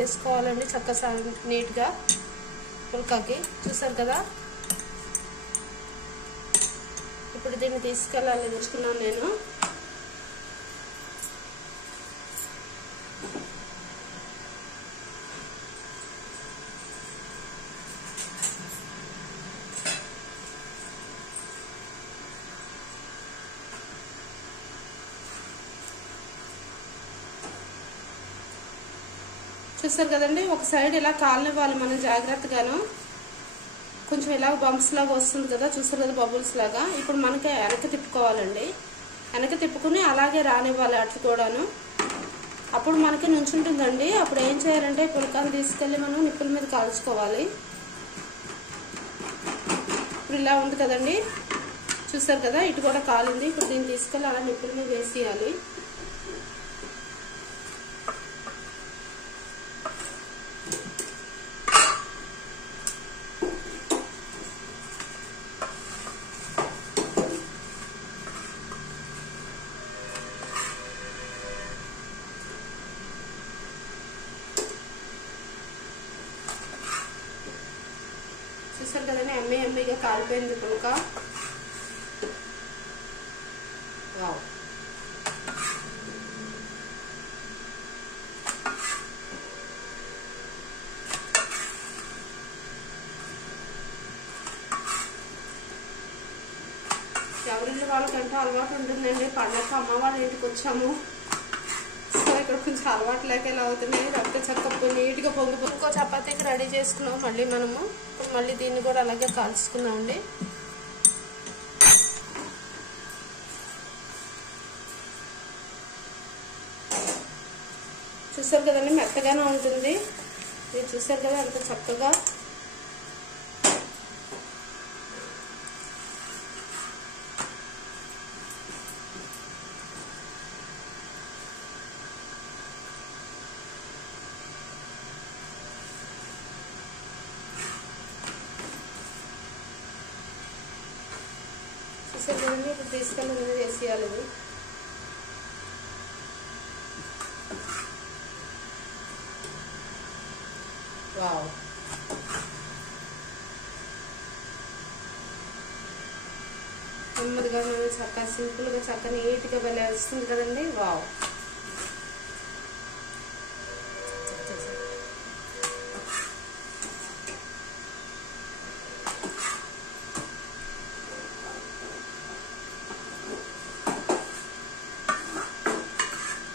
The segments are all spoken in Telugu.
చేసుకోవాలండి చక్కగా నీట్గా పుల్కాకి. చూసారు కదా, ఇప్పుడు దీన్ని తీసుకెళ్ళాలి తెచ్చుకున్నాను నేను. చూసారు కదండి, ఒక సైడ్ ఇలా కాలనివ్వాలి మనం జాగ్రత్తగాను. కొంచెం ఇలా బంప్స్ లాగా వస్తుంది కదా, చూసారు కదా బబుల్స్ లాగా. ఇప్పుడు మనకి వెనక తిప్పుకోవాలండి. వెనక తిప్పుకుని అలాగే రానివ్వాలి అట్లు కూడాను. అప్పుడు మనకి నుంచుంటుందండి. అప్పుడు ఏం చేయాలంటే పుల్కాన్ని తీసుకెళ్ళి మనం నిప్పుల మీద కాల్చుకోవాలి. ఇప్పుడు ఇలా ఉంది కదండి, చూసారు కదా, ఇటు కూడా కాలింది. ఇప్పుడు దీన్ని తీసుకెళ్ళి అలా నిప్పుల మీద వేసేయాలి. చూసారు కదండి, ఎమ్మీగా కాలిపోయింది పుల్కా. వావ్, ఎవరిల్లు వాళ్ళకంటే అలవాటు ఉంటుందండి. పండగ అమ్మ వాళ్ళ ఇంటికి వచ్చాము, సో ఇక్కడ కొంచెం అలవాటు లేక ఇలా అవుతున్నాయి. రక్త చక్క నీట్గా పొంగి ఇంకో చపాతీకి రెడీ చేసుకున్నాం మళ్ళీ మనము. ఇప్పుడు మళ్ళీ దీన్ని కూడా అలాగే కాల్చుకున్నామండి. చూసారు కదండి, మెత్తగానే ఉంటుంది. ఇది చూసారు కదా ఎంత చక్కగా. చూసారు కదండి, ఇప్పుడు తీసుకెళ్ళి ముందు వేసేయాలి. ఇది వావ్, నెమ్మదిగా చక్కగా సింపుల్గా చక్కగా నీట్గా భలే వస్తుంది కదండి. వావ్,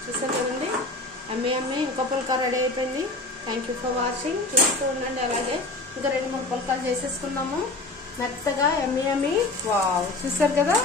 చూసారు కదండి, ఎమ్మీ ఇంకో పుల్కా రెడీ అయిపోయింది. Thank you for watching. చూస్తూ ఉండండి. అలాగే ఇంకా 2-3 పుల్కాలు చేసేసుకున్నాము మెత్తగా. ఎమ్మీ వావ్, చూసారు కదా.